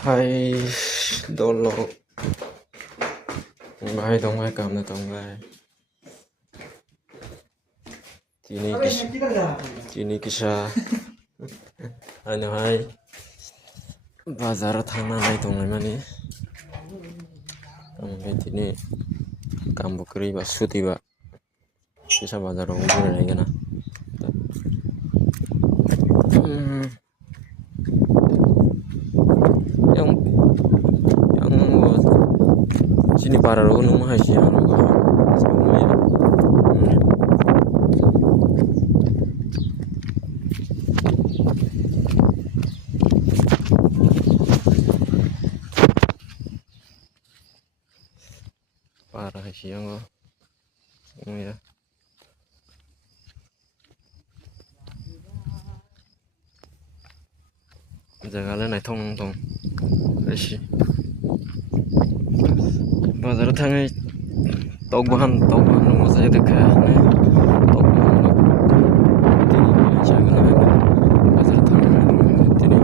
Hai dolo bài đồng bài cầm là đồng bài Kini kisah ano hai bazar थांनानै दंनाय माने ओमफ्राय दिनै गामबुखरि बा सुदिबा फिसा बाजाराव बेरायहैगोन yang sini para ro nung hai si ang ko para hai si ang ko ya jaga lai thong thong ai बाजाराव थाङै दाउ बाहान मोजाङै देखा दाउ बाहान दिनै जागोन आरो बाजाराव थांनानै दिनै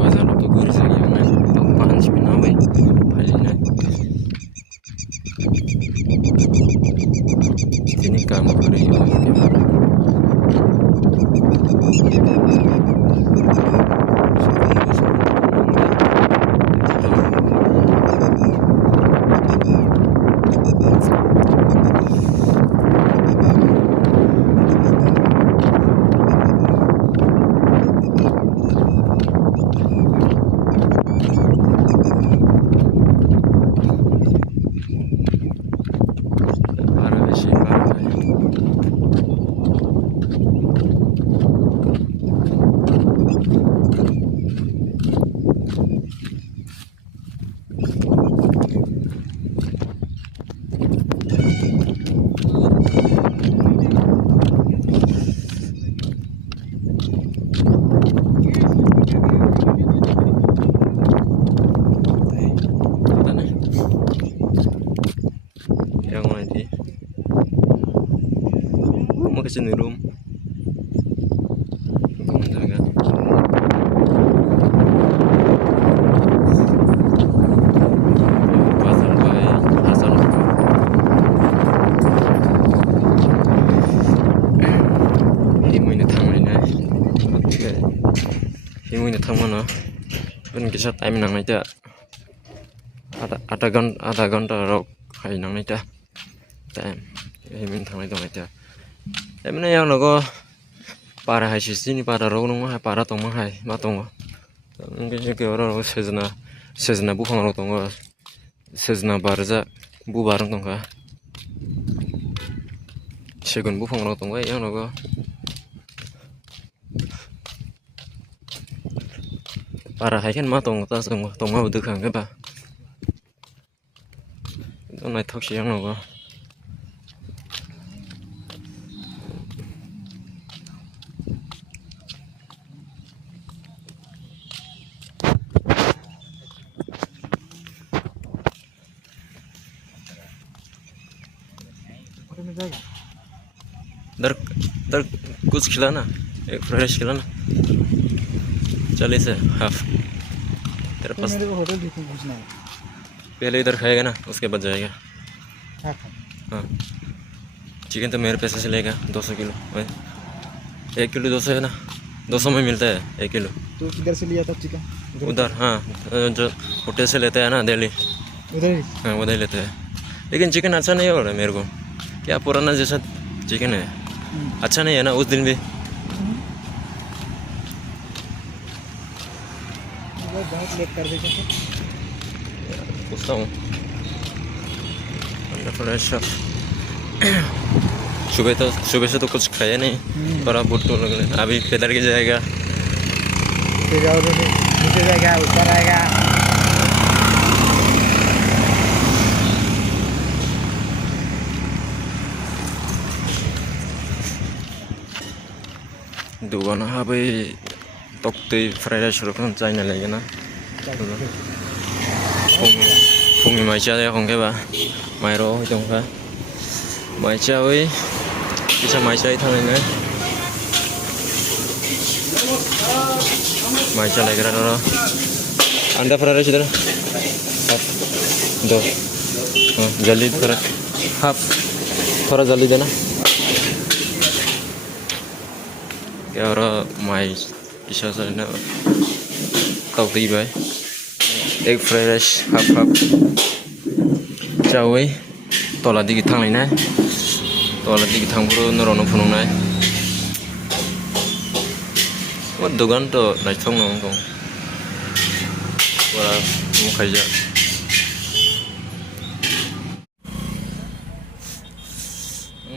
बाजारावथ' गुरि जायगायावनो दाउ बाहान सिबिनाबाय फालिनाय दिनै गामबुखरि Makasih room menjaga pasar baik asal ini थांनायना ini थांमाना ben kisah time नांनाय दा आधा घन्टा राव खाय नांनाय दा time ini थांनाय दं दा emang yang logo para hasil sini para rong mah para tong mah ma tong mungkin juga orang sezna bukan orang tong sezna barza bu barang tong ka segun bukan orang tong yang logo para hasil ma tong tas tong ma udah kan ba itu naik taksi yang logo दर कुछ खिलाना एक fresh खिलाना चले से half तेरे पास मेरे को hotel देखने पूछना है पहले इधर खाएगा ना उसके बाद जाएगा हाँ चिकन तो मेरे पैसे से लेगा 200 किलो 1 किलो 200 है ना 200 में मिलता है 1 किलो तो किधर से लिया था चिकन उधर हाँ जो होटल से लेते हैं ना दिल्ली उधर ही हाँ उधर लेते हैं लेकिन चिकन अच्छा नहीं हो रहा है मेरे को क्या पुराना जैसा चिकन है अच्छा नहीं है ना उस दिन भी बहुत लेट कर देते हैं पूछता हूँ सुबह से तो कुछ खाया नहीं बड़ा बुट तो लग रहा अभी पैदल के जाएगा फिर और नीचे जाएगा ऊपर आएगा दुकान हाबै तक्तै फ्राइड राइस रोखोम चाइना लायगोन ना फुंनि माइचा खंखेबा माइरं दंखा माइचा बै bisa maisai थांनायनो माइ सालायग्रा र' अंडा फ्राइड राइस इधर हाफ दो जल्दी थोड़ा हाफ थोड़ा जल्दी देना क्या और माइ किसा सालायना तावदैबाय egg fried rice half half जावै तला दिगि थांनायना तला दिगि थांब्रो नरावनो फुनुंनाय दुकान तो नायथाव नंगौ बारा मुखायजा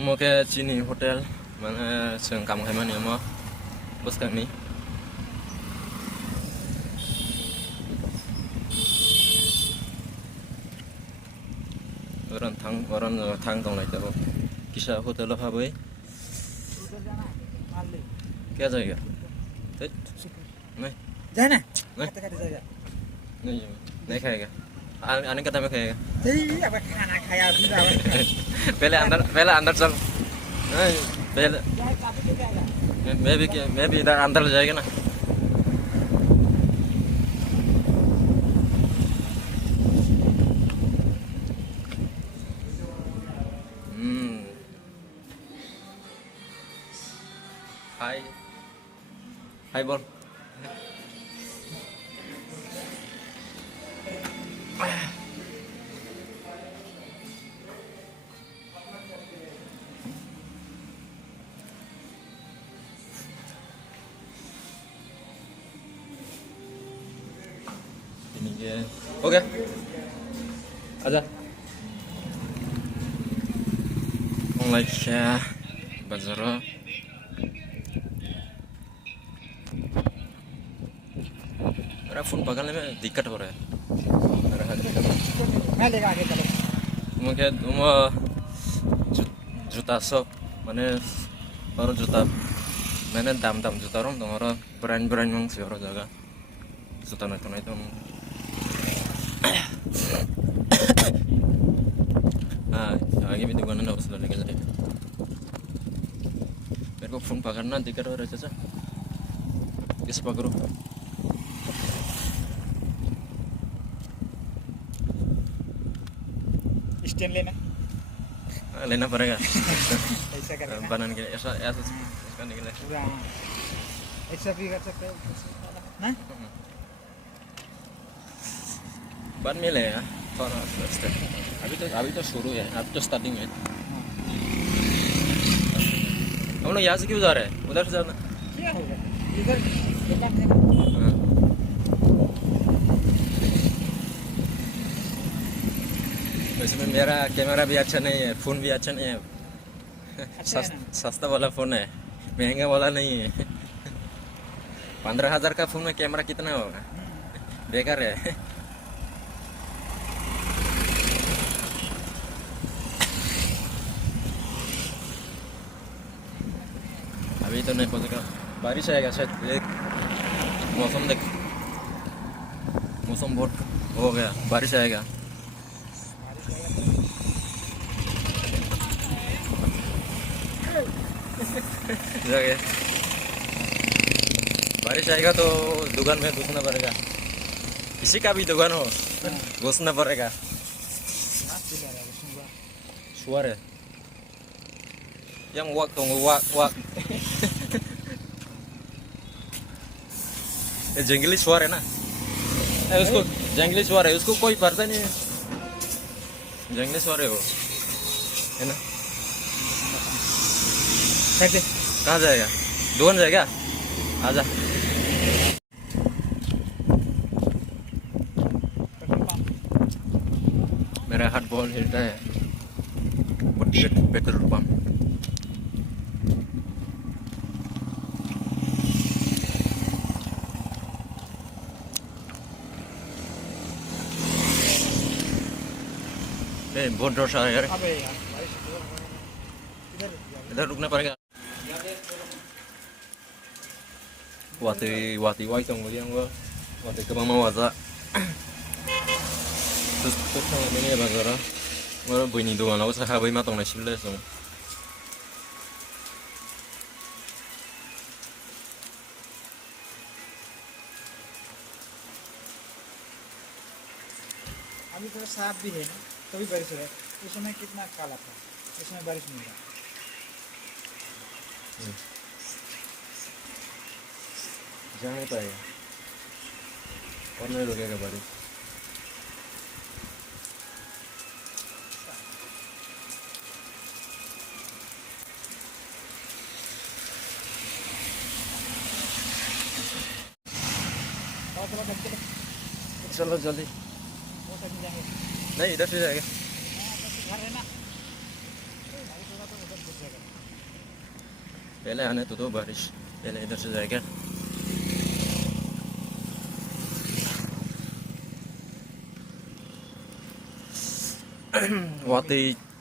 मके चिनि हटेल माने जों कामखाय माने मा बसखांनि orang thang tong lai taro kisa hotel हाबै क्या जाएगा नहीं जाना नहीं कते जाएगा नहीं खाएगा आने का टाइम खाएगा अब खाना खाया अभी पहले अंदर चल पहले मैं भी इधर अंदर जाएगा ना हाय बोल ओके आजा Malaysia bazar अरे फोन पकड़ने में दिक्कत हो रहा है मैं लेगा आगे चलो मुझे जूता सब मैंने और जूता मैंने दाम जूता रहा हूँ और ब्रांड मंगसी और जगह जूता नहीं तो नहीं तो हाँ आगे भी दुकान है ना उसको लेके जाए मेरे को फोन पकड़ना दिक्कत हो रहा है चाचा किस पकड़ो स्टैंड लेना पड़ेगा ऐसा करना बनाने के लिए ऐसा करने के लिए पूरा ऐसा भी कर सकते हो ना बाद में लेगा थोड़ा अभी तो शुरू है अभी तो स्टार्टिंग है हम लोग यहाँ से क्यों जा रहे हैं उधर से जाना क्या होगा इधर दुकान है इसमें मेरा कैमरा भी अच्छा नहीं है फोन भी अच्छा नहीं है सस्ता वाला फोन है महंगा वाला नहीं है 15,000 का फोन में कैमरा कितना होगा बेकार है अभी तो नहीं पहुंचेगा बारिश आएगा शायद मौसम देख मौसम बहुत हो गया बारिश आएगा बारिश आएगा तो दुकान में घुसना पड़ेगा किसी का भी दुकान हो घुसना पड़ेगा suara yang wak dong wak जंगली सुअर है ना उसको जंगली सुअर है उसको कोई पता नहीं है जंगली सुअर है वो है ना कहाँ जाएगा दुकान जाएगा आजा मेरा हाथ बहुत हिलता है पेट्रोल पंप बहुत जोर से यार इधर रुकना पड़ेगा वाती Y tong dia gua wati ke mama waza terus sama ini ya bagara gua bunyi doang aku sahabai ma tong na sibla so अभी थोड़ा साफ भी है ना, कभी बारिश हो रहा है। उस समय कितना काला था, इस समय बारिश नहीं हो रहा। जा नहीं पाएगा और नहीं रुकेगा बारिश। और थोड़ा ढक के ले, चलो जल्दी। वो साइड में जाएंगे। नहीं इधर से जाएगा। घर है ना, बारिश होगा तो उधर घुस जाएगा। पहले आने तो दो बारिश, पहले इधर से जाएगा।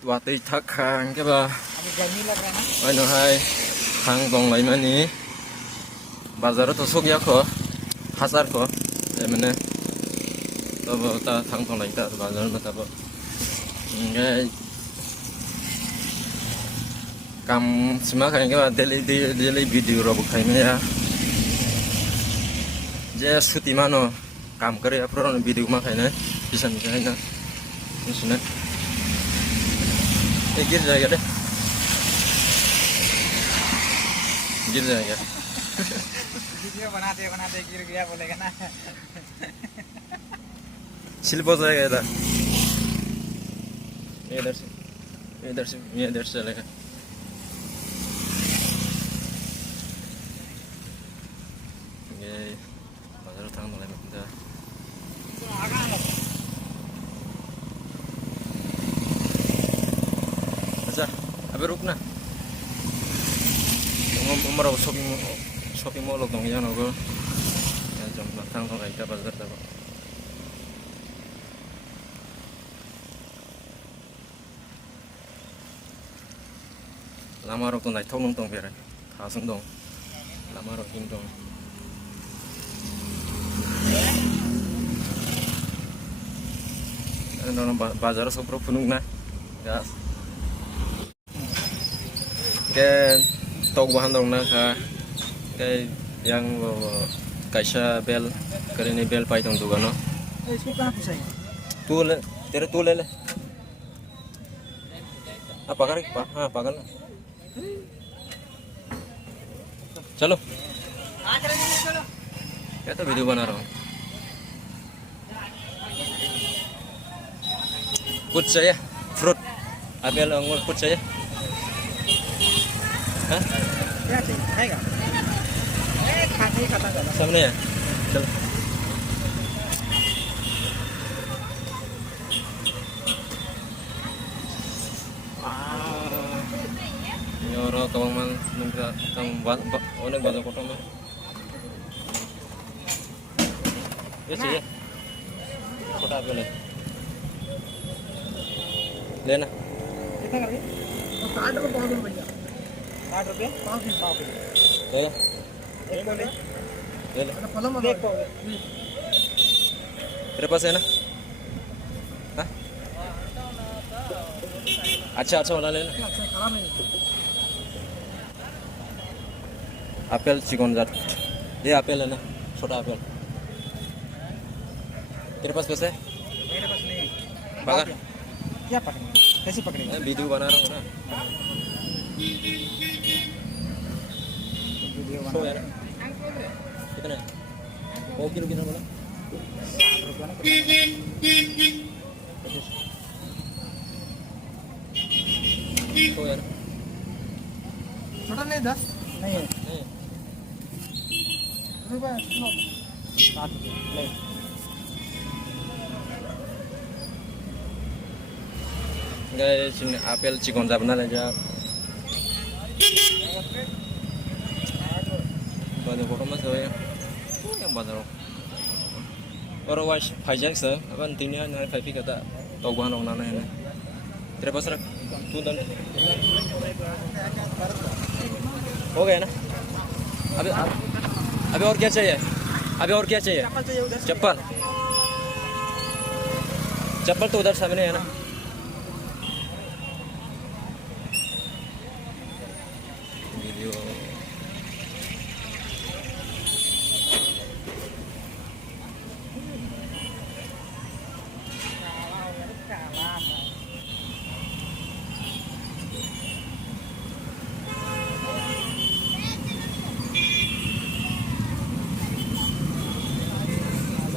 वाती thắc hàng cái bà अभी गर्मी लग रहा है ना। oi nó hai hàng bông lấy mà ní bazar to sok ya kho hasar kho emne to bo ta thang bông lấy ta bazar mà ta bo cái cầm sima khai cái bà daily video ro khai me ya je suti mano काम करे अपरोन video में खाने पिसन खाने ना सुने ये गिर जाएगा दे गिर जाएगा वीडियो बनाते बनाते गिर गया बोलेगा ना। स्लिप हो जाएगा इधर ये इधर से चलेगा। ये बाजार थांग बोले मतलब अच्छा अबे रुक ना हमारा शॉपिंग मॉल दं या नगो जम थांग थांग इटा बाजार तब लामा रok नायथाव नं दं बेराय थासं दं लामा रok हिं दं बाजार सबरो फुनुं ना gas ke tok bahan dong na ka ke yang kaisa bel karini bel pai dong duga no इसको कहाँ फंसाएंगे? tu le tere tu le पकड़ हाँ पकड़ ना चलो क्या तो वीडियो बना रहा हूँ कुछ चाहिए फ्रूट एप्पल अंगूर कुछ चाहिए हाँ क्या चाहिए खाएगा? खाते ही खाता चला। सब नहीं है चलो Yoro kawan nunggu tang onek baca potong mah. ये चाहिए छोटा एप्पल है लेना कितना कर रही? 60 रुपये पाव भैया। 60 रुपये पाव किलो। ले लो एक को ले। ले लो फलों में एक पाव। तेरे पास है ना हाँ अच्छा अच्छा वाला लेना अच्छा खराब नहीं। एप्पल चिकन जाट ये एप्पल है ना छोटा एप्पल तेरे पास पैसे है मेरे पास नहीं। पकड़ क्या पकड़ेंगे? कैसे पकड़ेंगे? मैं वीडियो बना रहा हूँ ना वीडियो सौ बना है ना कितना है 1 किलो कितना बोला 60 रुपये ना। 100 है ना छोटा नहीं 10 नहीं है। नहीं रुपये 60 रुपये ले। guys ini apel cikon zabna aja banyak foto mas ya yang banyak orang was pajak sih apa intinya nanti tapi kata tahu bahan orang nana ini terus rak tuh dan oke ना अभी और क्या चाहिए अभी और क्या चाहिए चप्पल चप्पल तो उधर सामने है ना वीडियो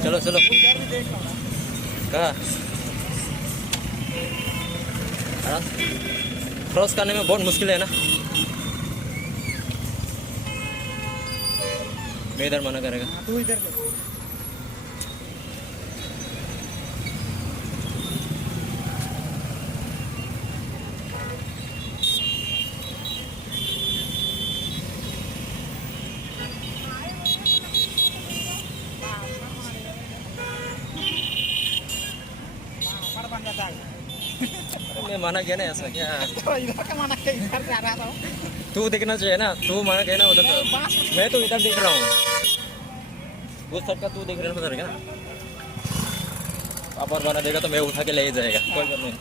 चलो चलो। उधर भी देख लो ना। कहाँ? क्रॉस करने में बहुत मुश्किल है ना। मैं इधर मना करेगा। हाँ, तू इधर देख। ऊपर बन जाता है। अरे मैं मना किया ना ऐसा क्या? तो इधर का माना के इधर जा रहा था। तू देखना चाहिए ना, तू मना किया ना उधर तो। मैं तो इधर देख रहा हूँ, उस साइड का तू देख रहा है उधर क्या? पापा बना देगा तो मैं उठा के ले ही जाएगा, कोई बात नहीं।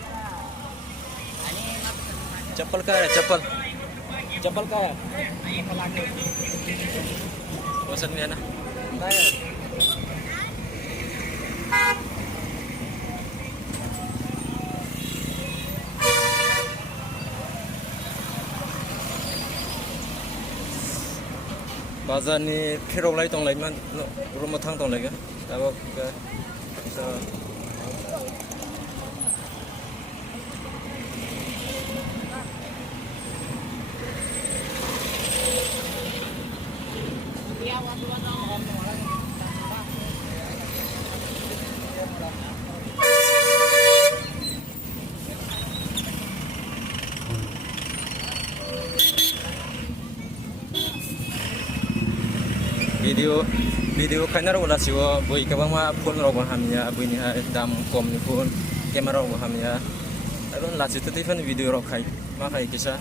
चप्पल का है, चप्पल चप्पल का है, पसंद में है ना। बाजारनि फिरावलाय दंलायोमोन रुम मोथां दंलायगोन दाबो भिडिअ खायनाराव लासिव बै गोबांमा फनरावबो हामिया बैनिहाय दाम खमनि फन केमेरावबो हामिया आरो लासिथ' दैफोरनि भिडिअ खाय मा खाय किसा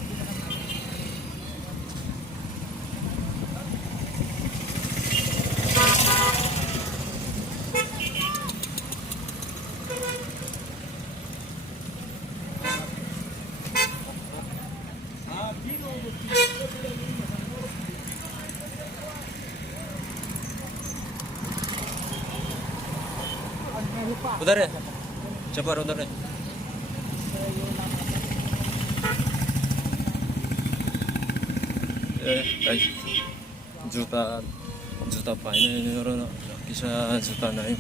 उधर है चपर उधर है जूता जूता पाइने और किसा जूता नहीं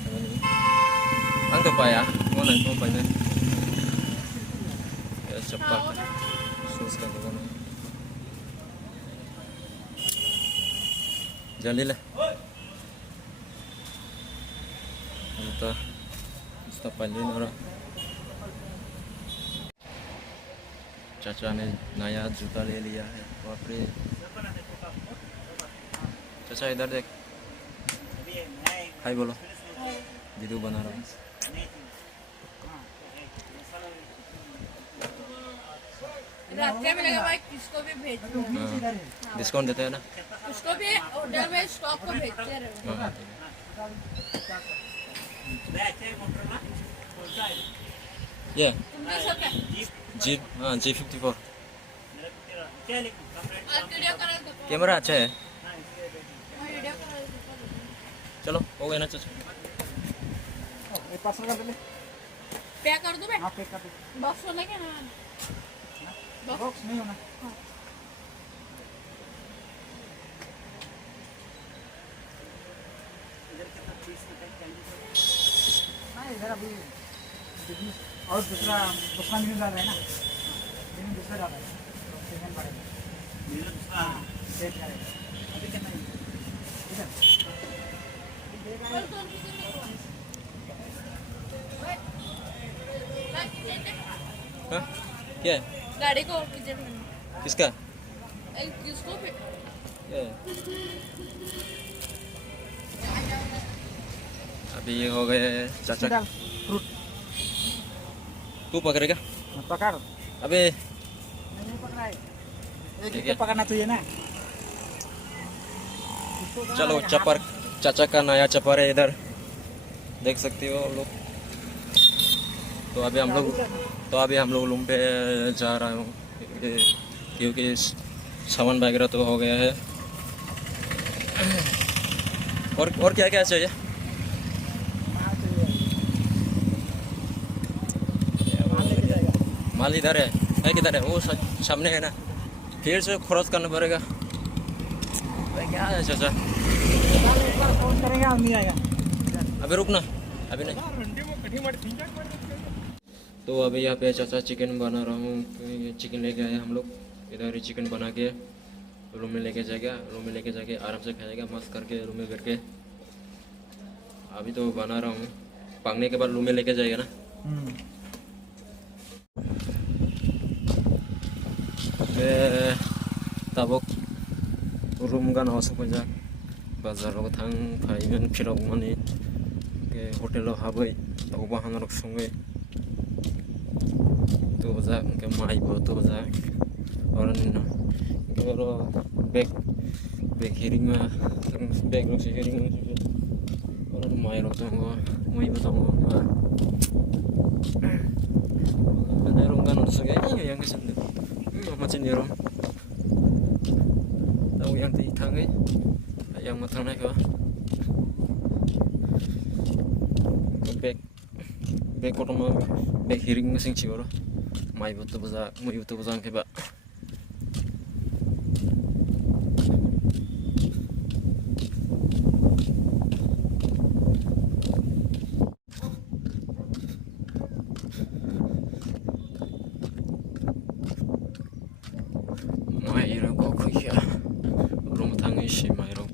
आं तो पाया mana itu पाइने चप्पल शूज का दुकान जल्दी ले जूता जूता पाइने और चाचा ने नया जूता ले लिया है बाप रे चाचा इधर देख हाय बोलो वीडियो बना रहा हूँ रात में मिलेगा भाई किसको भी भेज दो डिस्काउंट देते हैं ना उसको भी होटल में स्टॉक को भेजते रहो ये तुम देख सकते जीप हाँ G54 और वीडियो करा दो कैमरा अच्छा है वीडियो करा दो चलो हो गया ना चाचा ये पार्सल कर दे। पे कर दो बे हाँ पैक कर दे। बॉक्स होना क्या ना बॉक्स नहीं होना। नहीं इधर अभी बिजनेस और दूसरा मिल रहा है ना बिजनेस दूसरा ज़्यादा है सेकंड बढ़ेगा हाँ सेट करेगा अभी कितना इधर पर तो किसी ने हाँ क्या है गाड़ी को किचन में किसका किसको भी ये अभी ये हो गए चाचा डाल फ्रूट तू पकड़ेगा पकड़ अबे नहीं पकड़ा है एक ठीक एक है। पकड़ना चाहिए ना चलो चपर चाचा का नया चपर है इधर देख सकते हो लोग तो अभी हम लोग रूम पे जा रहे हूँ क्योंकि सामान वगैरह तो हो गया है और क्या क्या चाहिए माल इधर है किधर है वो सामने है ना फिर से क्रॉस करना पड़ेगा क्या है चाचा फोन करेगा और नहीं आएगा अबे रुकना, अभी नहीं। तो अभी यहाँ पे चाचा चिकन बना रहा हूँ। चिकन लेके आए हम लोग, इधर ही चिकन बना के रूम में लेके जाएगा। रूम में लेके जाके आराम से खाएगा मस्त करके रूम में बैठ के। अभी तो बना रहा हूँ, पकने के बाद रूम में लेके जाएगा ना। tabok room gan awasuk pajak bazaro thang phaimen phirok mani ke hotel habai tau bahan rok sungai tu bajak ke mai bo tu bajak orang ke ro bag hearing ma bag rok hearing orang mai rok tongo mai bo tongo ana rom gan awasuk yang kesan macam ni rom tahu yang di tangai yang matang naik ke bag kotor mah bag hiring mesin cior mai betul betul ke pak mai rok kok ya rumah tangga isi mai rok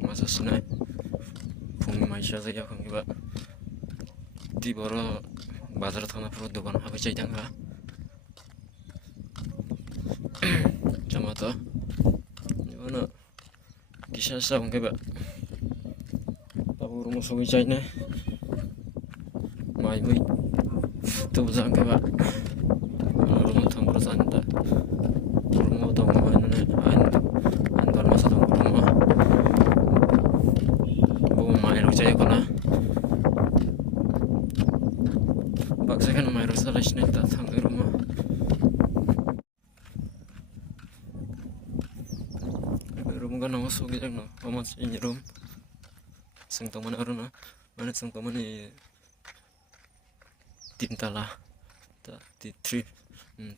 masa senai phung mai sha ya khong ba di boro bazar thana pro dokan ha chai tanga jamato mana kisah sa khong ba babu rumah soi chai ne mai mai tu jang ba rumah thang pro santa rumah tong ma ne an dal masa tong rumah bu mai ro chai ko na baksakan mai ro salah sini ta thang rumah rumah kan awas so gejang no amas ini rum sing to mana aruna mana sing to mana tintala ta ti trip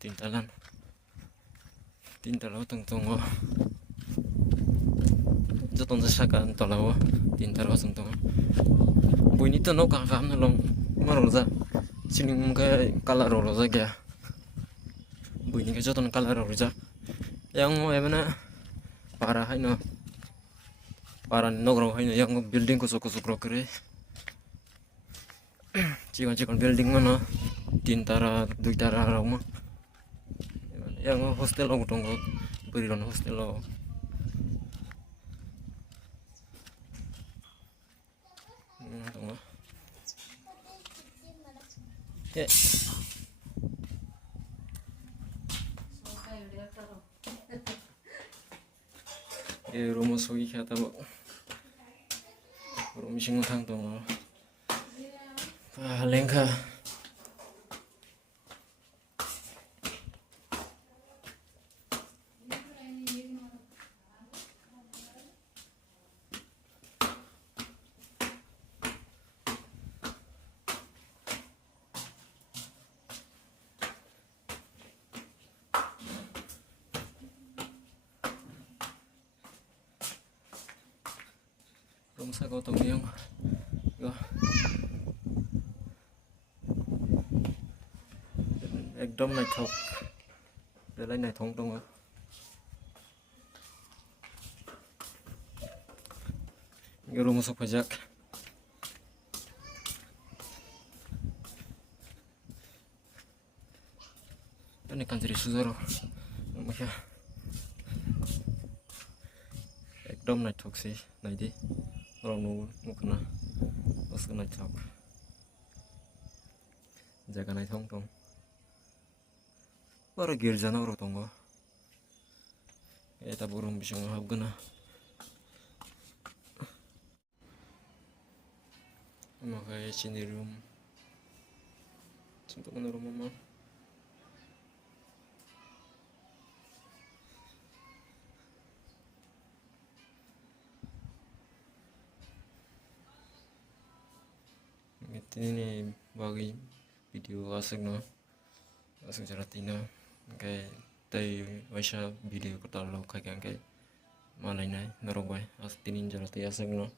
tintalan tintala tong tongo jotong sakan tolawo tintala tong tongo buini to no ka kam no long maroza sining ka kala roza kya buini ka jotong kala roza yang mo ebana para hai no para nogro hai no yang building ko soko kre cikon building mana tintara duitara roma yang hostel lo tonggo beriron hostel lo tonggo rumah sogi kata bo rumah singo thang tonggo lengka rumah saya kau tong yang एकदम नायथाव बेलाय नायथाव दङ rumah sopajak ini kan jadi suzaro rumahnya एकदम नायथाव sih नायदि orang nu kena pas kena naयथाव jaga naयथाव dong baru girjana orang tonggo kita burung bisa ngahap guna makanya sini room untuk mana rumah mah ini bagi video asik no asik cara tina kayak tay waisa video ko talo kayak malay na narobay as tinin jarati asik no